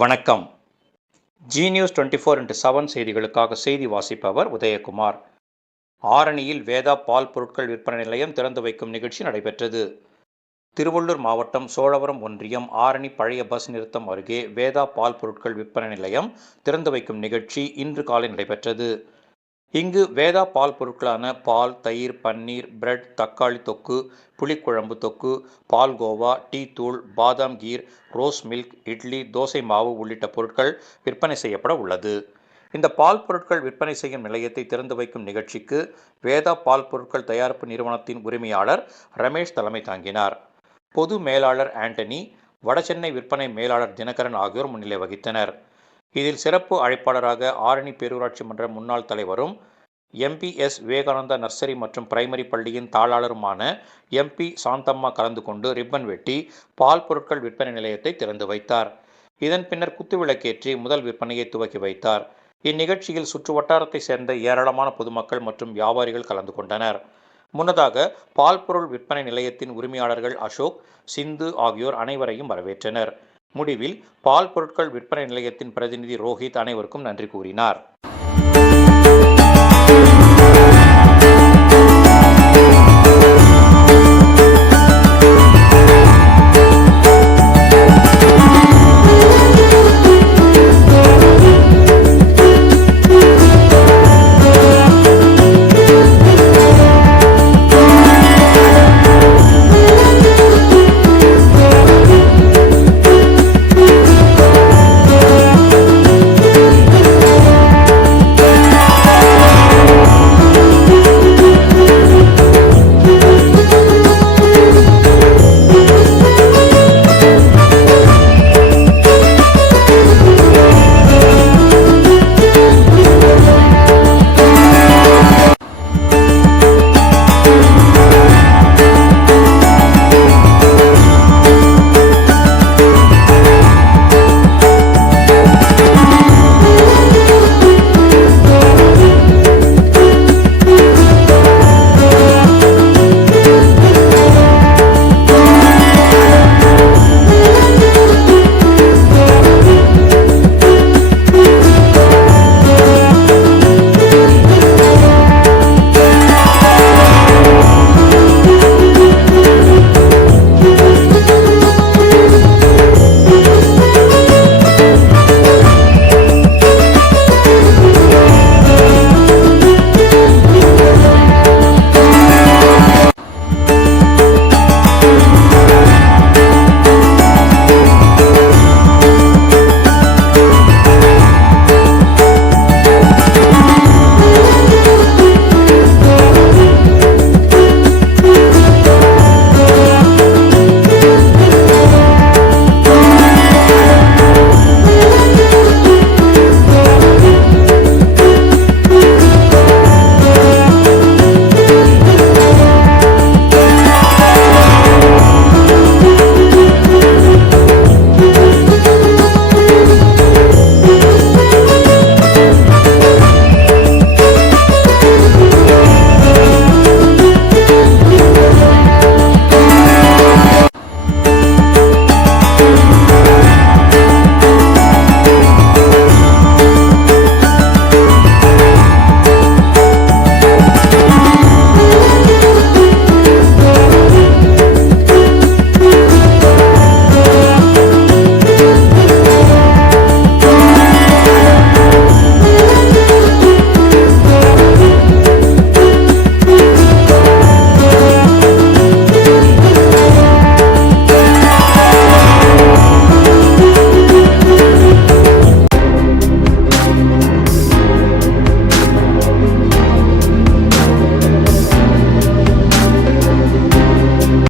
வணக்கம். G news 24x7 செய்திகளுக்காக செய்தி வாசிப்பவர் உதயகுமார். ஆரணியில் வேதா பால் பொருட்கள் விற்பனை நிலையம் திறந்து வைக்கும் நிகழ்ச்சி நடைபெற்றது. திருவள்ளூர் மாவட்டம் சோழவரம் ஒன்றியம் ஆரணி பழைய பஸ் நிறுத்தம் அருகே வேதா பால் பொருட்கள் விற்பனை நிலையம் திறந்து வைக்கும் நிகழ்ச்சி இன்று காலை நடைபெற்றது. இங்கு வேதா பால் பொருட்களான பால், தயிர், பன்னீர், பிரெட், தக்காளி தொக்கு, புளிக்குழம்பு தொக்கு, பால்கோவா, டீ தூள், பாதாம் கீர், ரோஸ் மில்க், இட்லி, தோசை மாவு உள்ளிட்ட பொருட்கள் விற்பனை செய்யப்பட உள்ளது. இந்த பால் பொருட்கள் விற்பனை செய்யும் நிலையத்தை திறந்து வைக்கும் நிகழ்ச்சிக்கு வேதா பால் பொருட்கள் தயாரிப்பு நிறுவனத்தின் உரிமையாளர் ரமேஷ் தலைமை தாங்கினார். பொது மேலாளர் ஆண்டனி, வடசென்னை விற்பனை மேலாளர் தினகரன் ஆகியோர் முன்னிலை வகித்தனர். இதில் சிறப்பு அழைப்பாளராக ஆரணி பேரூராட்சி மன்ற முன்னாள் தலைவரும் எம்பி.எஸ். விவேகானந்தா நர்சரி மற்றும் பிரைமரி பள்ளியின் தாளாளருமான எம்பி. சாந்தம்மா கலந்து கொண்டு ரிப்பன் வெட்டி பால் பொருட்கள் விற்பனை நிலையத்தை திறந்து வைத்தார். இதன் பின்னர் குத்துவிளக்கேற்றி முதல் விற்பனையை துவக்கி வைத்தார். இந்நிகழ்ச்சியில் சுற்று வட்டாரத்தை சேர்ந்த ஏராளமான பொதுமக்கள் மற்றும் வியாபாரிகள் கலந்து கொண்டனர். முன்னதாக பால் பொருள் விற்பனை நிலையத்தின் உரிமையாளர்கள் அசோக், சிந்து ஆகியோர் அனைவரையும் வரவேற்றனர். முடிவில் பால் பொருட்கள் விற்பனை நிலையத்தின் பிரதிநிதி ரோஹித் அனைவருக்கும் நன்றி கூறினார்.